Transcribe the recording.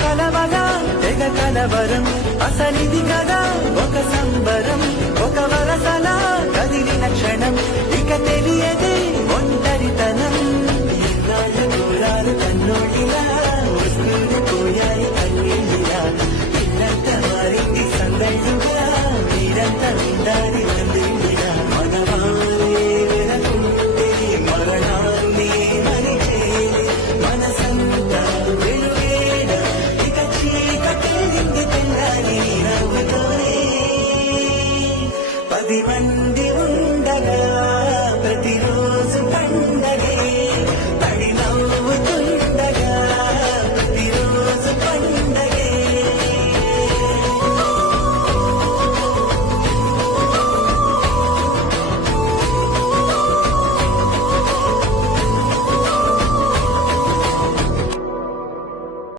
కలవగా తెగ కలవరం అసలిది కదా ఒక సంబరం ఒక వరసలా కదిలిన క్షణం ఇక తెలియదే ఒంటరితనం ఇన్నాళ్ళ దూరాలు కన్నోడిలా వస్తూనే పోయాయి కన్నీళ్ళిలా ఇల్లంతా మారింది సందళ్ళుగా మీరంతా ఉండాలి వందేళ్ళిలా మనవారే వెనకుంటే మరణాన్ని మరిచేది మనసంతా వెలుగేడ ఇక చీకటిల్లింది తెల్లారి నవ్వుతోనే 10 మంది